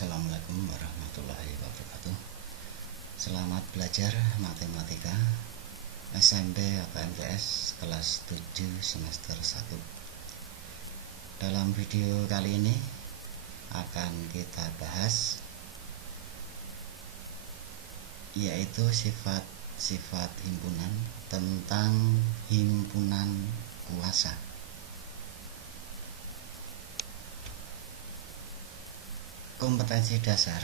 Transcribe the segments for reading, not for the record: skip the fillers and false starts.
Assalamualaikum warahmatullahi wabarakatuh. Selamat belajar matematika SMP atau MTS kelas 7 semester 1. Dalam video kali ini akan kita bahas yaitu sifat-sifat himpunan tentang himpunan kuasa. Kompetensi dasar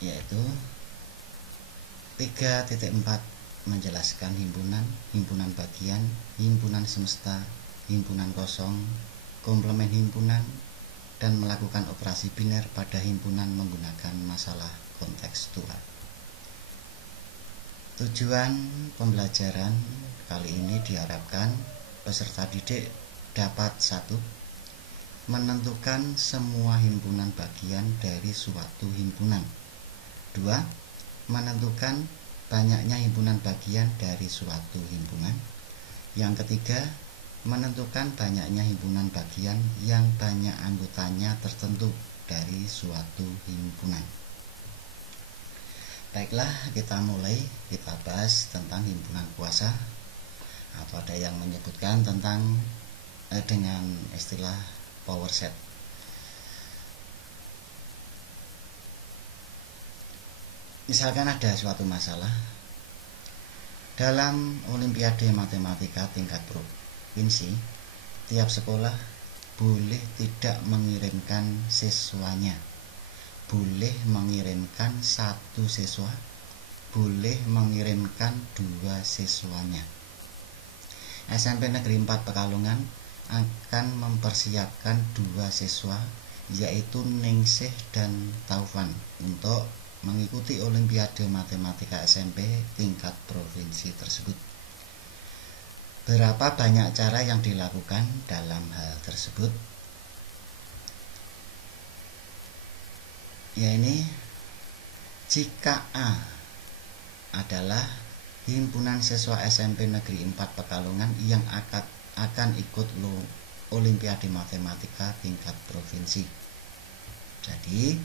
yaitu 3.4 menjelaskan himpunan bagian, himpunan semesta, himpunan kosong, komplement himpunan, dan melakukan operasi biner pada himpunan menggunakan masalah kontekstual. Tujuan pembelajaran kali ini diharapkan peserta didik dapat 1. Menentukan semua himpunan bagian dari suatu himpunan. 2. Menentukan banyaknya himpunan bagian dari suatu himpunan. Yang ketiga, menentukan banyaknya himpunan bagian yang banyak anggotanya tertentu dari suatu himpunan. Baiklah, kita mulai. Kita bahas tentang himpunan kuasa, atau ada yang menyebutkan tentang dengan istilah power set. Misalkan ada suatu masalah dalam Olimpiade Matematika tingkat provinsi, tiap sekolah boleh tidak mengirimkan siswanya, boleh mengirimkan 1 siswa, boleh mengirimkan 2 siswanya. SMP Negeri 4 Pekalongan akan mempersiapkan 2 siswa, yaitu Ningsih dan Taufan, untuk mengikuti Olimpiade Matematika SMP tingkat provinsi tersebut. Berapa banyak cara yang dilakukan dalam hal tersebut? Ya, ini jika A adalah himpunan siswa SMP Negeri 4 Pekalongan yang akan ikut Olimpiade Matematika tingkat provinsi. Jadi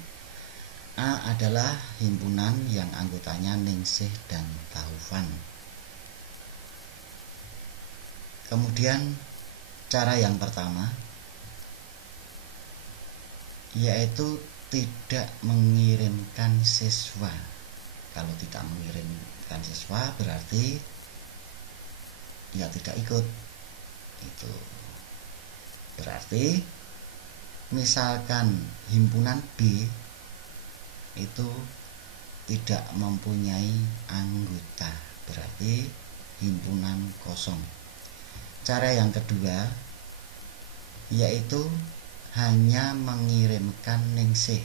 A adalah himpunan yang anggotanya Ningsih dan Taufan. Kemudian cara yang pertama yaitu tidak mengirimkan siswa. Kalau tidak mengirimkan siswa berarti ya tidak ikut. Itu berarti misalkan himpunan B itu tidak mempunyai anggota, berarti himpunan kosong. Cara yang kedua yaitu hanya mengirimkan Ningsih.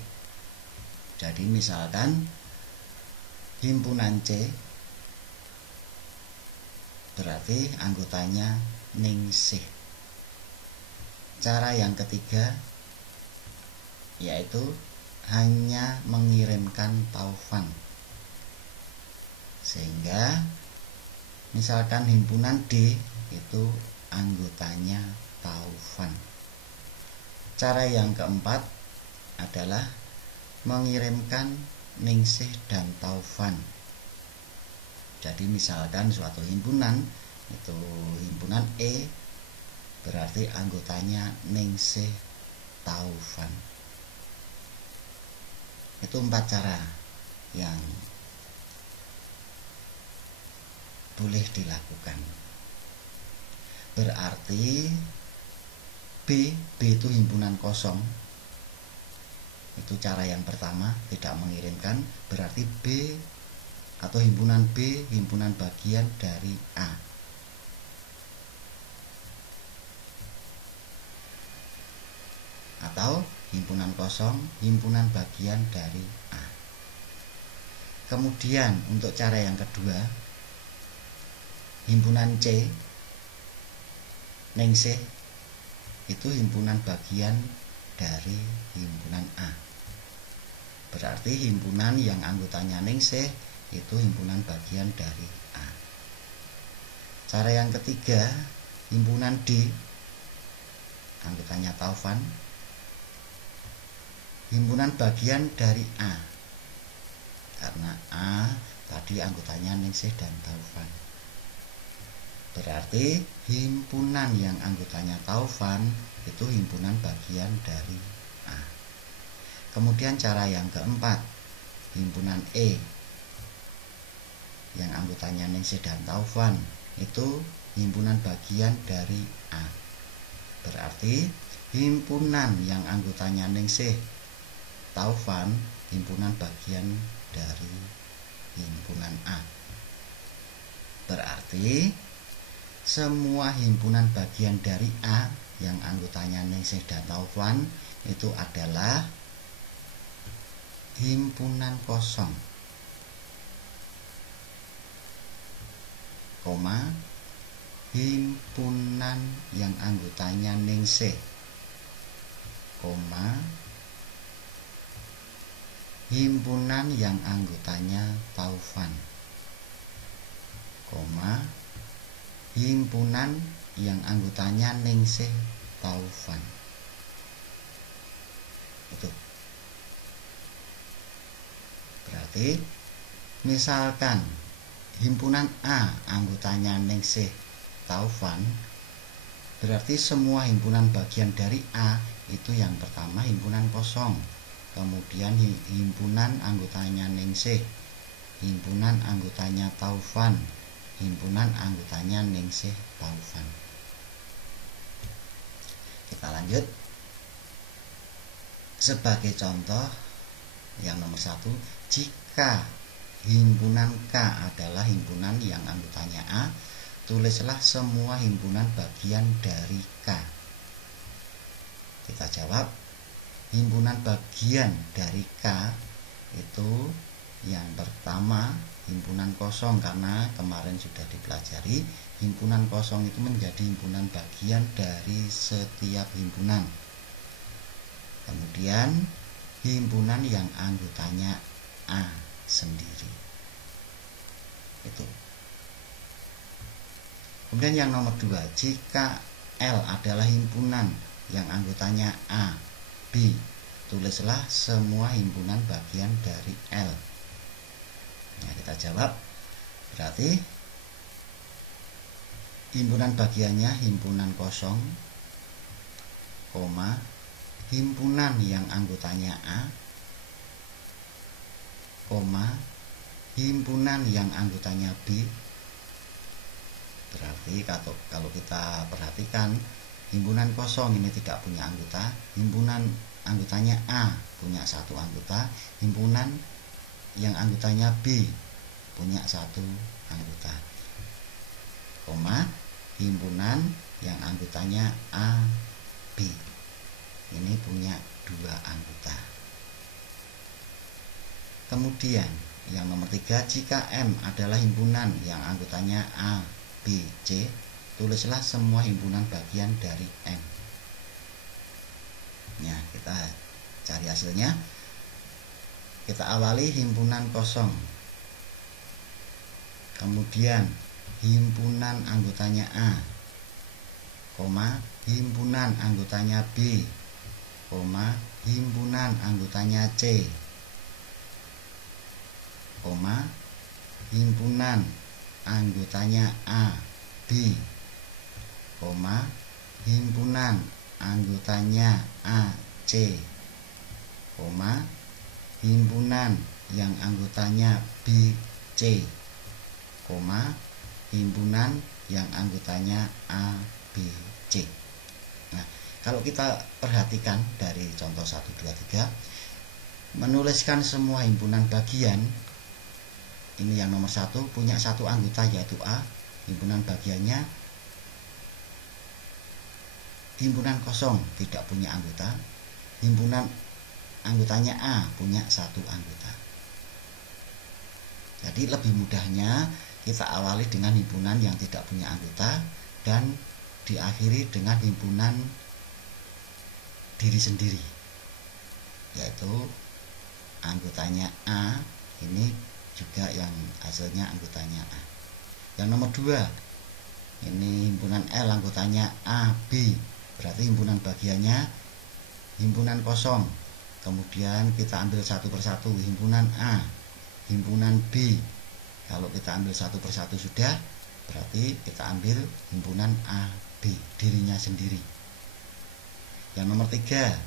Jadi misalkan himpunan C berarti anggotanya Ningsih. Cara yang ketiga yaitu hanya mengirimkan Taufan. Sehingga misalkan himpunan D itu anggotanya Taufan. Cara yang keempat adalah mengirimkan Ningsih dan Taufan. Jadi misalkan suatu himpunan itu himpunan E, berarti anggotanya Ningsih Taufan. Itu 4 cara yang boleh dilakukan. Berarti B itu himpunan kosong. Itu cara yang pertama, tidak mengirimkan. Berarti B atau himpunan B himpunan bagian dari A. Atau himpunan kosong himpunan bagian dari A. Kemudian untuk cara yang kedua, himpunan C Ningsih itu himpunan bagian dari himpunan A. Berarti himpunan yang anggotanya Ningsih itu himpunan bagian dari A. Cara yang ketiga, himpunan D anggotanya Taufan himpunan bagian dari A, karena A tadi anggotanya Ningsih dan Taufan. Berarti himpunan yang anggotanya Taufan itu himpunan bagian dari A. Kemudian cara yang keempat, himpunan E yang anggotanya Ningsih dan Taufan itu himpunan bagian dari A. Berarti himpunan yang anggotanya Ningsih Taufan himpunan bagian dari himpunan A. Berarti semua himpunan bagian dari A yang anggotanya Ningsih dan Taufan itu adalah himpunan kosong, koma, himpunan yang anggotanya Ningsih, koma, himpunan yang anggotanya Taufan, koma, himpunan yang anggotanya Ningsih Taufan. Itu. Berarti misalkan himpunan A anggotanya Ningsih Taufan, berarti semua himpunan bagian dari A itu yang pertama himpunan kosong, kemudian himpunan anggotanya Ningsih, himpunan anggotanya Taufan, himpunan anggotanya Ningsih Taufan. Kita lanjut. Sebagai contoh yang nomor 1, jika himpunan K adalah himpunan yang anggotanya A, tulislah semua himpunan bagian dari K. Kita jawab, himpunan bagian dari K itu yang pertama himpunan kosong, karena kemarin sudah dipelajari himpunan kosong itu menjadi himpunan bagian dari setiap himpunan. Kemudian himpunan yang anggotanya A sendiri. Itu. Kemudian yang nomor 2, jika L adalah himpunan yang anggotanya A, B, tulislah semua himpunan bagian dari L. Nah, kita jawab, berarti himpunan bagiannya himpunan kosong, koma, himpunan yang anggotanya A, koma, himpunan yang anggotanya B. Berarti kalau kita perhatikan, himpunan kosong ini tidak punya anggota, himpunan anggotanya A punya satu anggota, himpunan yang anggotanya B punya satu anggota, koma, himpunan yang anggotanya A, B ini punya 2 anggota. Kemudian yang nomor 3, jika M adalah himpunan yang anggotanya A, B, C, tulislah semua himpunan bagian dari M. Ya, kita cari hasilnya. Kita awali himpunan kosong, kemudian himpunan anggotanya A, koma, himpunan anggotanya B, koma, himpunan anggotanya C, koma, himpunan anggotanya A, B, koma, himpunan anggotanya A, C, koma, himpunan yang anggotanya B, C, koma, himpunan yang anggotanya A, B, C. Nah, kalau kita perhatikan dari contoh 1, 2, 3, menuliskan semua himpunan bagian, ini yang nomor 1 punya satu anggota yaitu A, himpunan bagiannya himpunan kosong, tidak punya anggota, himpunan anggotanya A punya satu anggota. Jadi lebih mudahnya kita awali dengan himpunan yang tidak punya anggota dan diakhiri dengan himpunan diri sendiri, yaitu anggotanya A ini juga yang hasilnya anggotanya A. Yang nomor 2, ini himpunan L anggotanya A, B, berarti himpunan bagiannya himpunan kosong, Kemudian kita ambil satu persatu, himpunan A, himpunan B. Kalau kita ambil satu persatu sudah, berarti kita ambil himpunan A, B, dirinya sendiri. Yang nomor 3,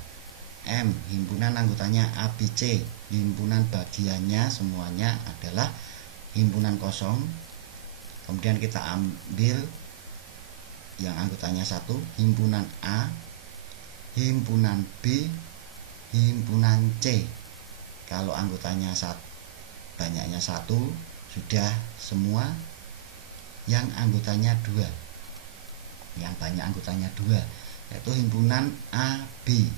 M, himpunan anggotanya A, B, C. Himpunan bagiannya semuanya adalah himpunan kosong. Kemudian kita ambil yang anggotanya 1, himpunan A, himpunan B, himpunan C. Kalau anggotanya banyaknya 1, sudah semua. Yang anggotanya 2, yang banyak anggotanya 2, yaitu himpunan A, B,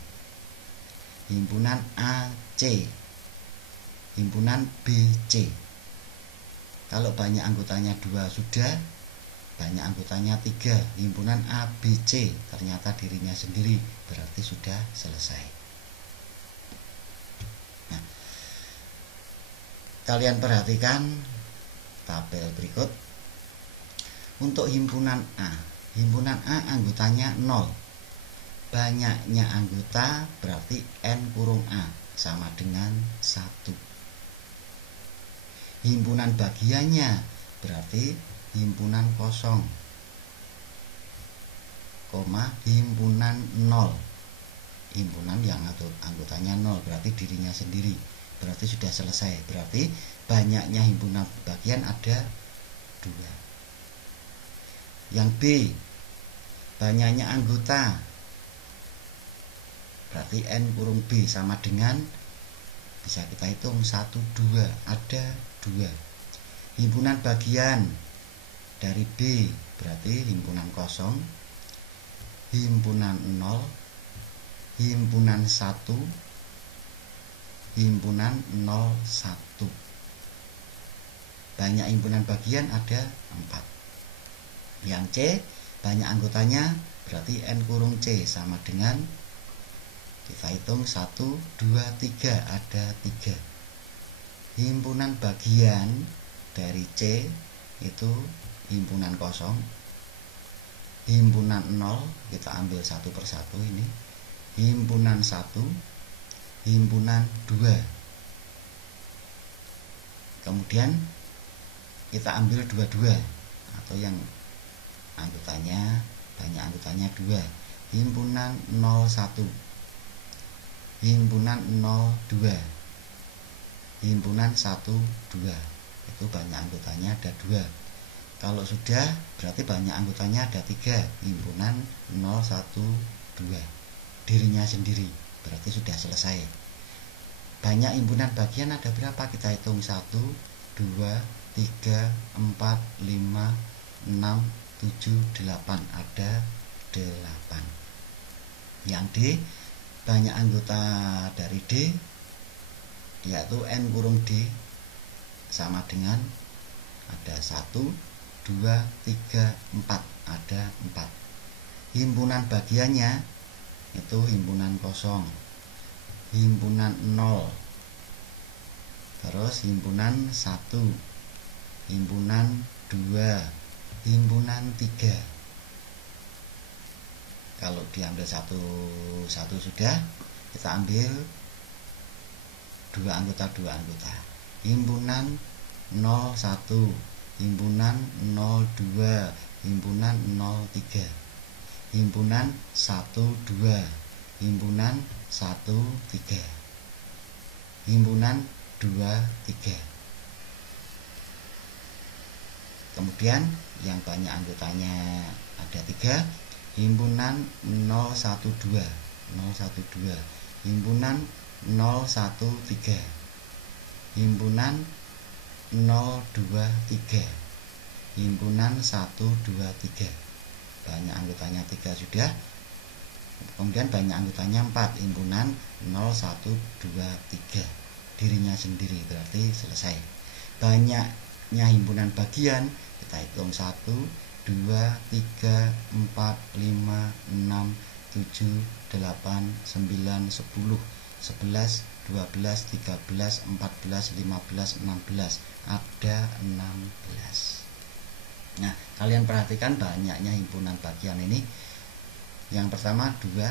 himpunan A, C, himpunan B, C. Kalau banyak anggotanya 2 sudah, banyak anggotanya 3, himpunan A, B, C, ternyata dirinya sendiri, berarti sudah selesai. Nah, kalian perhatikan tabel berikut. Untuk himpunan A anggotanya 0. Banyaknya anggota berarti N kurung A sama dengan 1. Himpunan bagiannya berarti himpunan kosong, himpunan 0. Himpunan yang anggotanya 0 berarti dirinya sendiri, berarti sudah selesai. Berarti banyaknya himpunan bagian ada 2. Yang B, banyaknya anggota berarti N kurung B sama dengan, bisa kita hitung 1, 2, ada 2. Himpunan bagian dari B berarti himpunan kosong, himpunan 0, himpunan 1, himpunan 0, 1. Banyak himpunan bagian ada 4. Yang C, banyak anggotanya berarti N kurung C sama dengan, kita hitung 1, 2, 3, ada 3. Himpunan bagian dari C itu himpunan kosong, himpunan 0, kita ambil satu persatu ini, himpunan 1, himpunan 2. Kemudian kita ambil 22 atau yang anggotanya banyak anggotanya 2, himpunan 01, himpunan 02, himpunan 1, 2. Itu banyak anggotanya ada 2. Kalau sudah berarti banyak anggotanya ada 3, himpunan 0, 1, 2, dirinya sendiri, berarti sudah selesai. Banyak himpunan bagian ada berapa? Kita hitung 1, 2, 3, 4, 5, 6, 7, 8, ada 8. Yang D, banyak anggota dari D yaitu N kurung D sama dengan ada 1, 2, 3, 4, ada 4. Himpunan bagiannya itu himpunan kosong, himpunan 0, terus himpunan 1, himpunan 2, himpunan 3. Kalau diambil satu sudah, kita ambil 2 anggota, himpunan 01, himpunan 02, himpunan 03, himpunan 12, himpunan 13, himpunan 23. Kemudian yang banyak anggotanya ada 3, himpunan 012, himpunan 013, himpunan 023, himpunan 123. Banyak anggotanya 3 sudah. Kemudian banyak anggotanya 4, himpunan 0123, dirinya sendiri, berarti selesai. Banyaknya himpunan bagian kita hitung 1, 2, 3, 4, 5, 6, 7, 8, 9, 10, 11, 12, 13, 14, 15, 16, ada 16. Nah, kalian perhatikan banyaknya himpunan bagian ini. Yang pertama 2,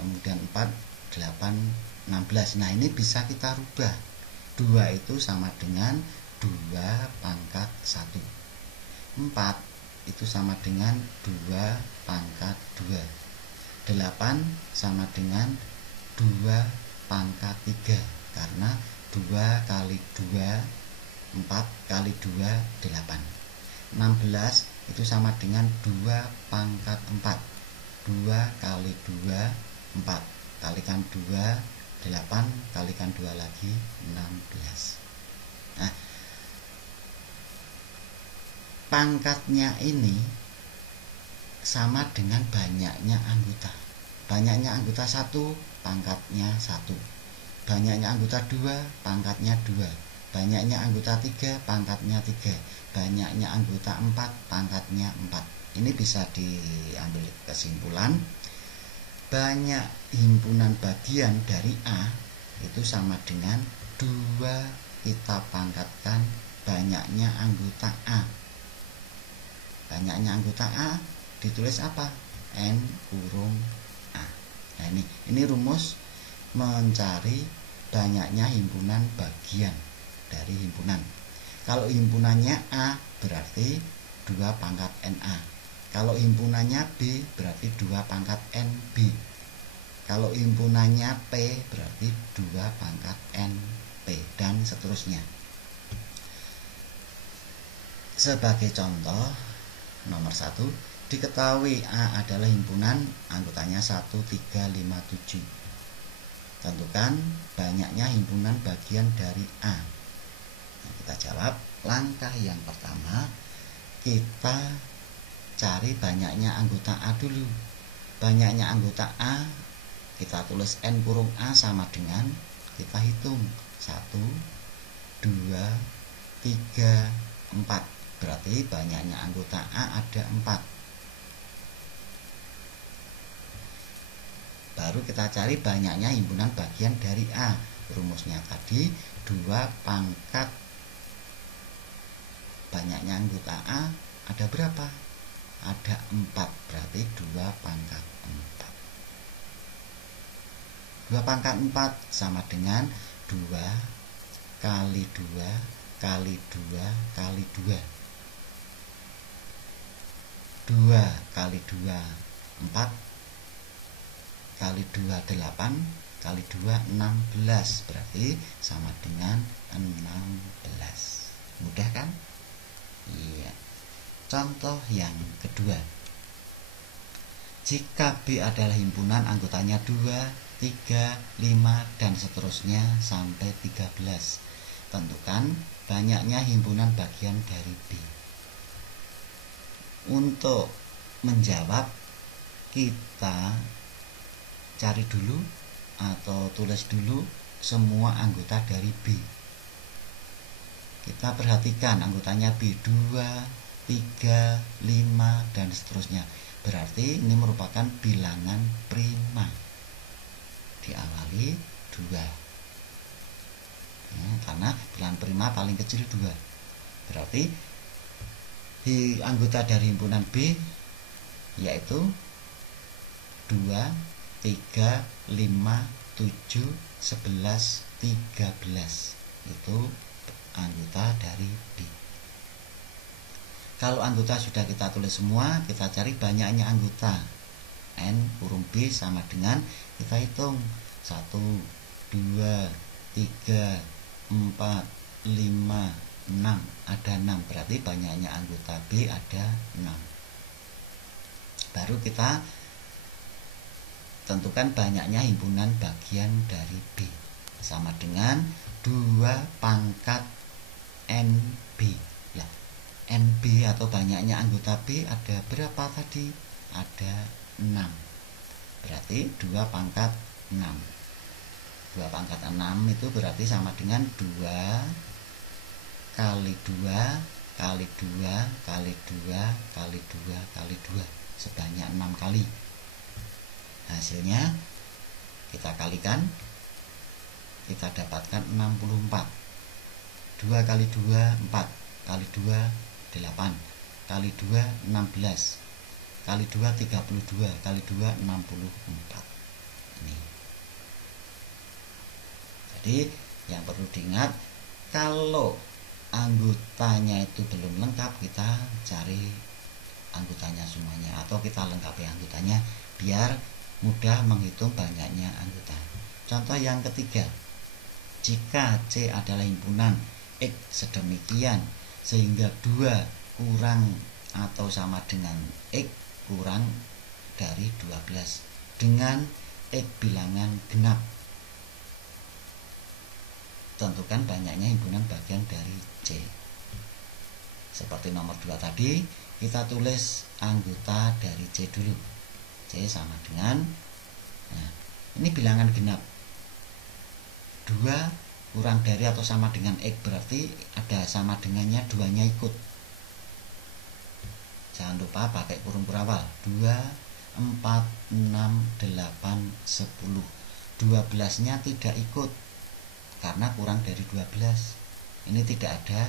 kemudian 4, 8, 16. Nah ini bisa kita rubah. 2 itu sama dengan 2 pangkat 1. 4 itu sama dengan 2 pangkat 2. 8 sama dengan 2 pangkat 3. Karena 2 kali 2, 4 kali 2, 8. 16 itu sama dengan 2 pangkat 4. 2 kali 2, 4. Kalikan 2, 8. Kalikan 2 lagi, 16. Nah, pangkatnya ini sama dengan banyaknya anggota. Banyaknya anggota 1, pangkatnya 1. Banyaknya anggota 2, pangkatnya 2. Banyaknya anggota 3, pangkatnya 3. Banyaknya anggota 4, pangkatnya 4. Ini bisa diambil kesimpulan, banyak himpunan bagian dari A itu sama dengan 2 kita pangkatkan banyaknya anggota A. Banyaknya anggota A ditulis apa? N kurung A. Nah ini rumus mencari banyaknya himpunan bagian dari himpunan. Kalau himpunannya A berarti 2 pangkat NA. Kalau himpunannya B berarti 2 pangkat NB. Kalau himpunannya P berarti 2 pangkat NP, dan seterusnya. Sebagai contoh, nomor 1, diketahui A adalah himpunan anggotanya 1, 3, 5, 7. Tentukan banyaknya himpunan bagian dari A. Nah, kita jawab. Langkah yang pertama, kita cari banyaknya anggota A dulu. Banyaknya anggota A kita tulis N kurung A sama dengan, kita hitung 1, 2, 3, 4. Berarti banyaknya anggota A ada 4. Baru kita cari banyaknya himpunan bagian dari A. Rumusnya tadi 2 pangkat banyaknya anggota A ada berapa? Ada 4, berarti 2 pangkat 4. 2 pangkat 4 sama dengan 2 kali 2 kali 2 kali 2. 2 kali 2, 4. Kali 2, 8. Kali 2, 16. Berarti sama dengan 16. Mudah kan? Iya. Contoh yang kedua, jika B adalah himpunan anggotanya 2, 3, 5, dan seterusnya sampai 13. Tentukan banyaknya himpunan bagian dari B. Untuk menjawab, kita cari dulu atau tulis dulu semua anggota dari B. Kita perhatikan anggotanya B 2, 3, 5, dan seterusnya. Berarti ini merupakan bilangan prima. Diawali 2. Ya, karena bilangan prima paling kecil 2. Berarti di anggota dari himpunan B yaitu 2, 3, 5, 7, 11, 13. Itu anggota dari B. Kalau anggota sudah kita tulis semua, kita cari banyaknya anggota. N kurung B sama dengan, kita hitung 1, 2, 3, 4, 5, 6. Ada 6, berarti banyaknya anggota B ada 6. Baru kita tentukan banyaknya himpunan bagian dari B. Sama dengan 2 pangkat NB. Lah, NB atau banyaknya anggota B ada berapa tadi? Ada 6. Berarti 2 pangkat 6. 2 pangkat 6 itu berarti sama dengan 2 kali 2 kali 2 kali 2 kali 2 kali 2. Sebanyak 6 kali. Hasilnya kita kalikan, kita dapatkan 64. 2 kali 2, 4. Kali 2, 8. Kali 2, 16. Kali 2, 32. Kali 2, 64. Ini. Jadi yang perlu diingat, kalau anggotanya itu belum lengkap, kita cari anggotanya semuanya, atau kita lengkapi anggotanya biar mudah menghitung banyaknya anggota. Contoh yang ketiga, jika C adalah himpunan X sedemikian sehingga 2 kurang atau sama dengan X kurang dari 12 dengan X bilangan genap, tentukan banyaknya himpunan bagian dari C. Seperti nomor 2 tadi, kita tulis anggota dari C dulu. C sama dengan, nah ini bilangan genap, 2 kurang dari atau sama dengan X, berarti ada sama dengannya, 2-nya ikut. Jangan lupa pakai kurung kurawal, 2, 4, 6, 8, 10. 12-nya tidak ikut karena kurang dari 12. Ini tidak ada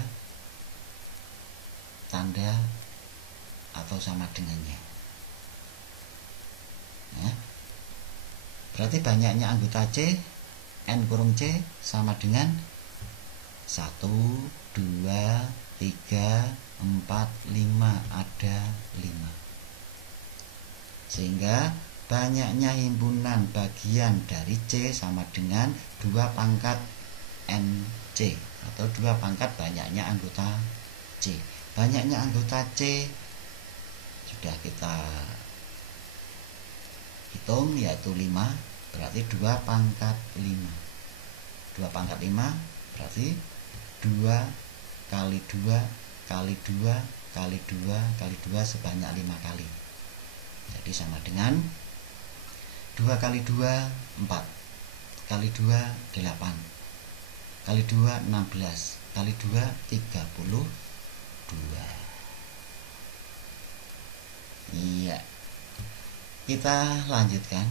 tanda atau sama dengannya. Nah, berarti banyaknya anggota C, N kurung C sama dengan 1, 2, 3, 4, 5, ada 5. Sehingga banyaknya himpunan bagian dari C sama dengan 2 pangkat NC, atau 2 pangkat banyaknya anggota C. Banyaknya anggota C sudah kita hitung, yaitu 5, berarti 2 pangkat 5. 2 pangkat 5 berarti 2 kali 2 kali 2 kali 2 kali 2 sebanyak 5 kali. Jadi sama dengan 2 kali 2 4 kali 2 8 kali 2 16 kali 2 32. Iya. Kita lanjutkan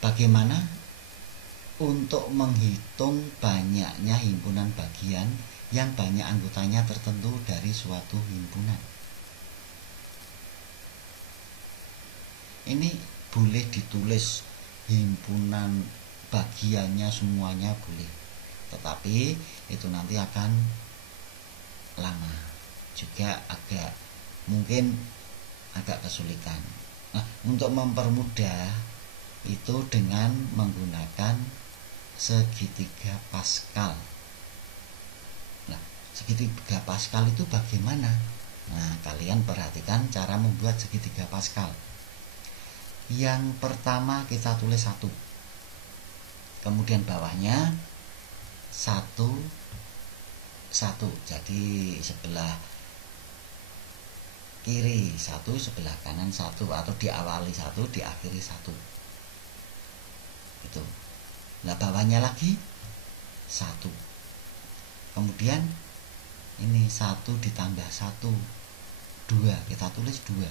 bagaimana untuk menghitung banyaknya himpunan bagian yang banyak anggotanya tertentu dari suatu himpunan. Ini boleh ditulis himpunan bagiannya semuanya boleh, tetapi itu nanti akan lama, juga mungkin agak kesulitan. Nah, untuk mempermudah itu dengan menggunakan segitiga Pascal. Nah, segitiga Pascal itu bagaimana? Nah, kalian perhatikan cara membuat segitiga Pascal. Yang pertama kita tulis 1, kemudian bawahnya 1, 1. Jadi sebelah kiri 1, sebelah kanan 1, atau diawali 1, diakhiri 1. Itu. Nah, bawahnya lagi 1. Kemudian ini 1 ditambah 1, 2. Kita tulis 2.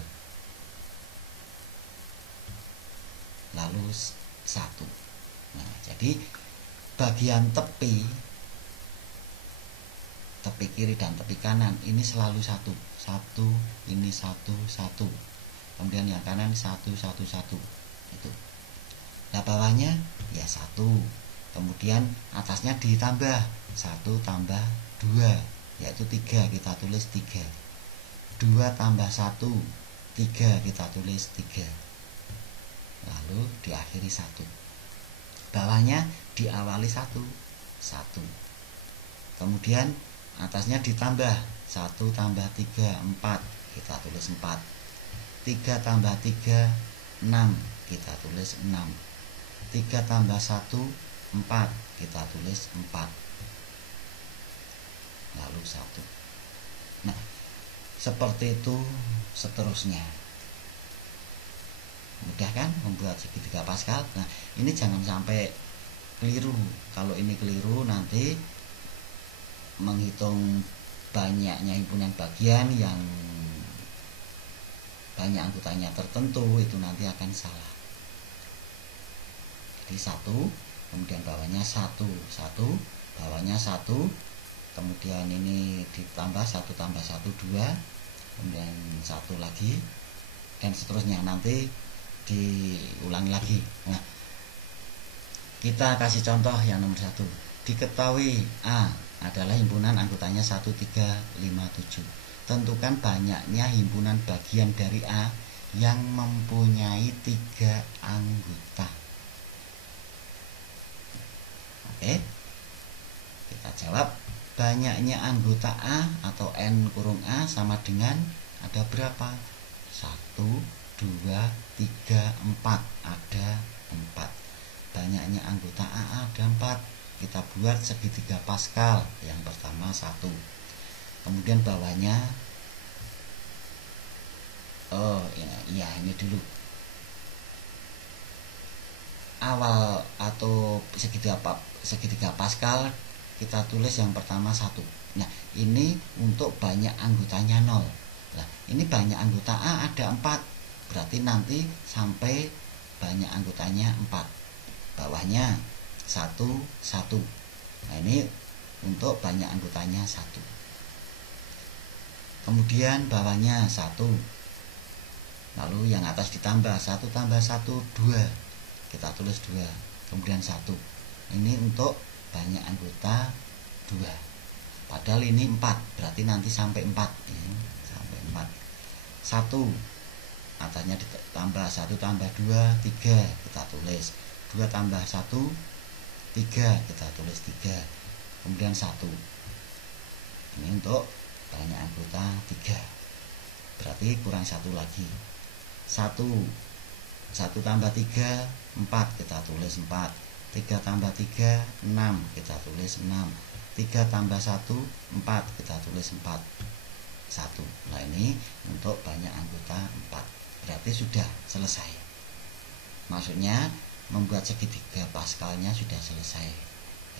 Lalu 1. Nah, jadi bagian tepi kiri dan tepi kanan ini selalu 1. 1, ini 1, 1. Kemudian yang kanan 1, 1, 1. Itu. Nah, bawahnya ya 1. Kemudian atasnya ditambah 1 tambah 2, yaitu 3. Kita tulis 3. 2 tambah 1, 3. Kita tulis 3. Lalu diakhiri 1. Bawahnya diawali 1, 1. Kemudian atasnya ditambah 1 tambah 3, 4. Kita tulis 4. 3 tambah 3, 6. Kita tulis 6. 3 tambah 1, 4. Kita tulis 4. Lalu 1. Nah, seperti itu seterusnya. Mudah kan membuat segitiga Pascal? Nah, ini jangan sampai keliru. Kalau ini keliru, nanti menghitung banyaknya himpunan bagian yang banyak anggotanya tertentu, itu nanti akan salah. Jadi 1, kemudian bawahnya 1, 1, bawahnya 1, kemudian ini ditambah 1 tambah 1, 2, kemudian 1 lagi, dan seterusnya. Nanti diulangi lagi. Nah, kita kasih contoh yang nomor 1. diketahui A adalah himpunan anggotanya 1, 3, 5, 7. Tentukan banyaknya himpunan bagian dari A yang mempunyai 3 anggota. Oke, kita jawab. Banyaknya anggota A atau N kurung A sama dengan ada berapa? 1, 2, 3, 4. Ada 4. Banyaknya anggota A ada 4. Kita buat segitiga Pascal. Yang pertama 1. Kemudian bawahnya ya ini dulu. Awal atau segitiga Pascal kita tulis yang pertama 1. Nah, ini untuk banyak anggotanya 0. Nah, ini banyak anggota A ada 4. Berarti nanti sampai banyak anggotanya 4. Bawahnya 1, 1. Nah, ini untuk banyak anggotanya 1. Kemudian bawahnya 1. Lalu yang atas ditambah 1 tambah 1 2. Kita tulis 2. Kemudian 1. Ini untuk banyak anggota 2. Padahal ini 4. Berarti nanti sampai 4 ya. Sampai 4. 1 atasnya ditambah 1 tambah 2 3. Kita tulis 2 tambah 1 3. Kita tulis 3. Kemudian 1. Ini untuk banyak anggota 3. Berarti kurang 1 lagi. 1 tambah 3 4. Kita tulis 4. 3 tambah 3 6. Kita tulis 6. 3 tambah 1 4. Kita tulis 4. 1. Nah, ini untuk banyak anggota 4. Berarti sudah selesai. Maksudnya membuat segitiga Pascalnya sudah selesai.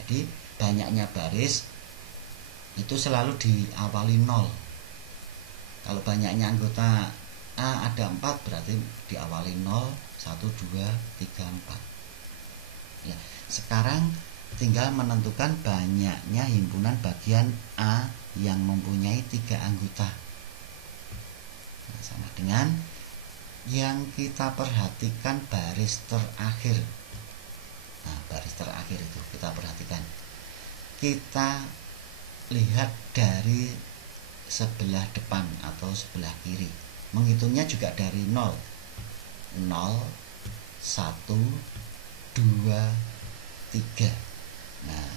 Jadi banyaknya baris itu selalu diawali 0. Kalau banyaknya anggota A ada 4 berarti diawali 0 1, 2, 3, 4. Ya, sekarang tinggal menentukan banyaknya himpunan bagian A yang mempunyai 3 anggota. Nah, sama dengan yang kita perhatikan baris terakhir. Nah, baris terakhir itu kita perhatikan. Kita lihat dari sebelah depan atau sebelah kiri. Menghitungnya juga dari 0. 0, 1, 2, 3. Nah,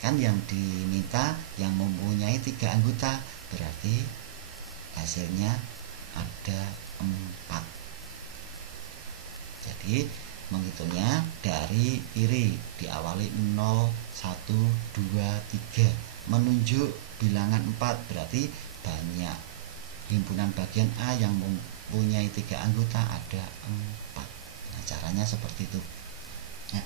kan yang diminta yang mempunyai 3 anggota, berarti hasilnya ada 4. Jadi menghitungnya dari kiri, diawali 0, 1, 2, 3 menunjuk bilangan 4, berarti banyak himpunan bagian A yang mempunyai 3 anggota ada 4. Nah, caranya seperti itu. Nah,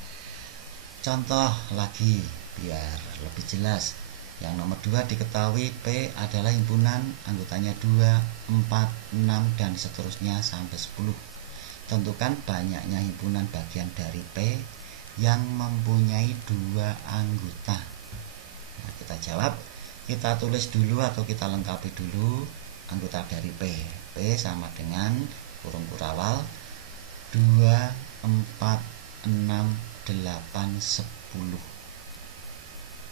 contoh lagi biar lebih jelas. Yang nomor 2 diketahui P adalah himpunan anggotanya 2, 4, 6 dan seterusnya sampai 10. Tentukan banyaknya himpunan bagian dari P yang mempunyai 2 anggota. Nah, kita jawab, kita tulis dulu atau kita lengkapi dulu anggota dari P. P sama dengan kurung kurawal 2, 4, 6, 8, 10.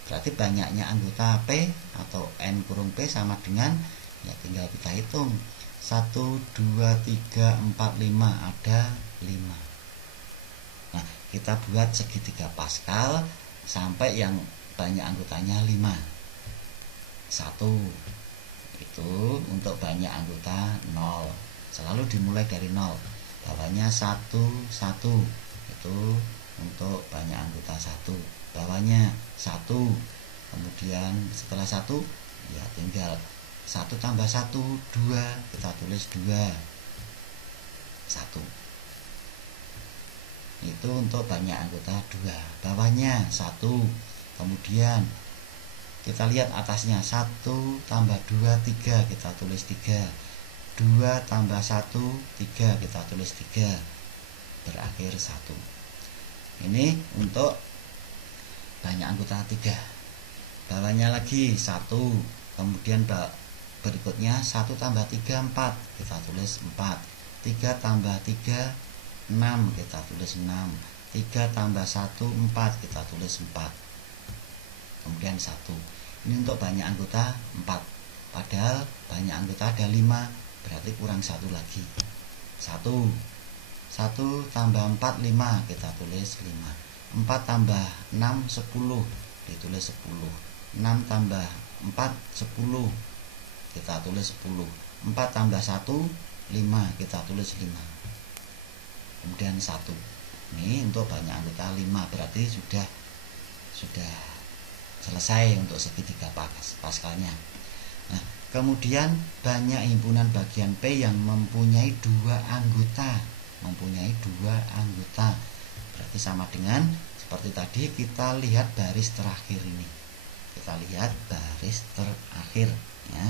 Berarti banyaknya anggota P atau N kurung P sama dengan, ya tinggal kita hitung 1, 2, 3, 4, 5. Ada 5. Nah, kita buat segitiga Pascal sampai yang banyak anggotanya 5. 1 itu untuk banyak anggota 0. Selalu dimulai dari 0. Bawahnya 1, 1 itu untuk banyak anggota 1. Bawahnya 1. Kemudian setelah 1 ya tinggal 1 tambah 1 2. Kita tulis 2. 1. Itu untuk banyak anggota 2. Bawahnya 1. Kemudian kita lihat atasnya 1 tambah 2 3. Kita tulis 3. 2 tambah 1 3. Kita tulis 3. Berakhir 1. Ini untuk banyak anggota 3. Bawahnya lagi 1. Kemudian berikutnya 1 tambah 3 4. Kita tulis 4. 3 tambah 3 6. Kita tulis 6. 3 tambah 1 4. Kita tulis 4. kemudian 1. Ini untuk banyak anggota 4, padahal banyak anggota ada 5, berarti kurang 1 lagi. 1 tambah 4 5, kita tulis 5. 4 tambah 6 10, ditulis 10. 6 tambah 4 10, kita tulis 10. 4 tambah 1 5, kita tulis 5. Kemudian 1. Ini untuk banyak anggota 5, berarti sudah selesai untuk segitiga paskalnya. Nah, kemudian banyak himpunan bagian P yang mempunyai 2 anggota. Berarti sama dengan seperti tadi, kita lihat baris terakhir ini. Kita lihat baris terakhir ya.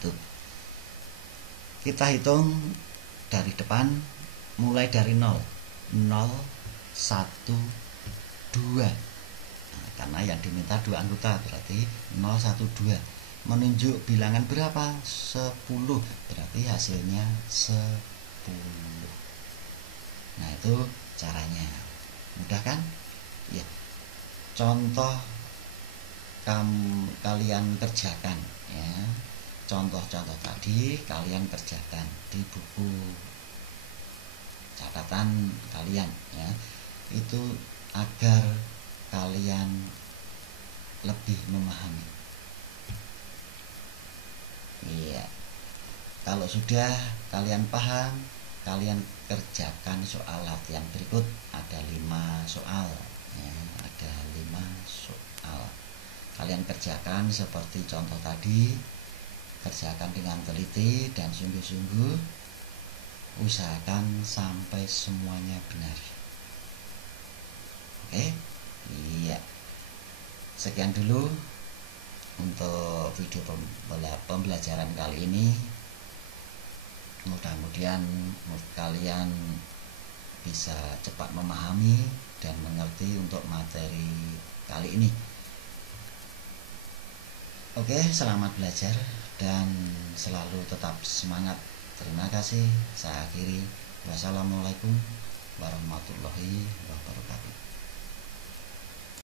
Tuh. Kita hitung dari depan mulai dari 0. 0 1 2. Nah, karena yang diminta 2 anggota, berarti 0 1 2. Menunjuk bilangan berapa? 10. Berarti hasilnya 10. Nah, itu caranya. Mudah kan? Ya. Contoh kalian kerjakan ya. Contoh-contoh tadi kalian kerjakan di buku catatan kalian ya. Itu agar kalian lebih memahami. Iya. Kalau sudah kalian paham, kalian kerjakan soal latihan berikut. Ada 5 soal ya, ada 5 soal. Kalian kerjakan seperti contoh tadi, kerjakan dengan teliti dan sungguh-sungguh, usahakan sampai semuanya benar. Oke? Iya. Sekian dulu untuk video pembelajaran kali ini. Mudah-mudahan kalian bisa cepat memahami dan mengerti untuk materi kali ini. Oke, selamat belajar dan selalu tetap semangat. Terima kasih. Saya akhiri. Wassalamualaikum warahmatullahi wabarakatuh.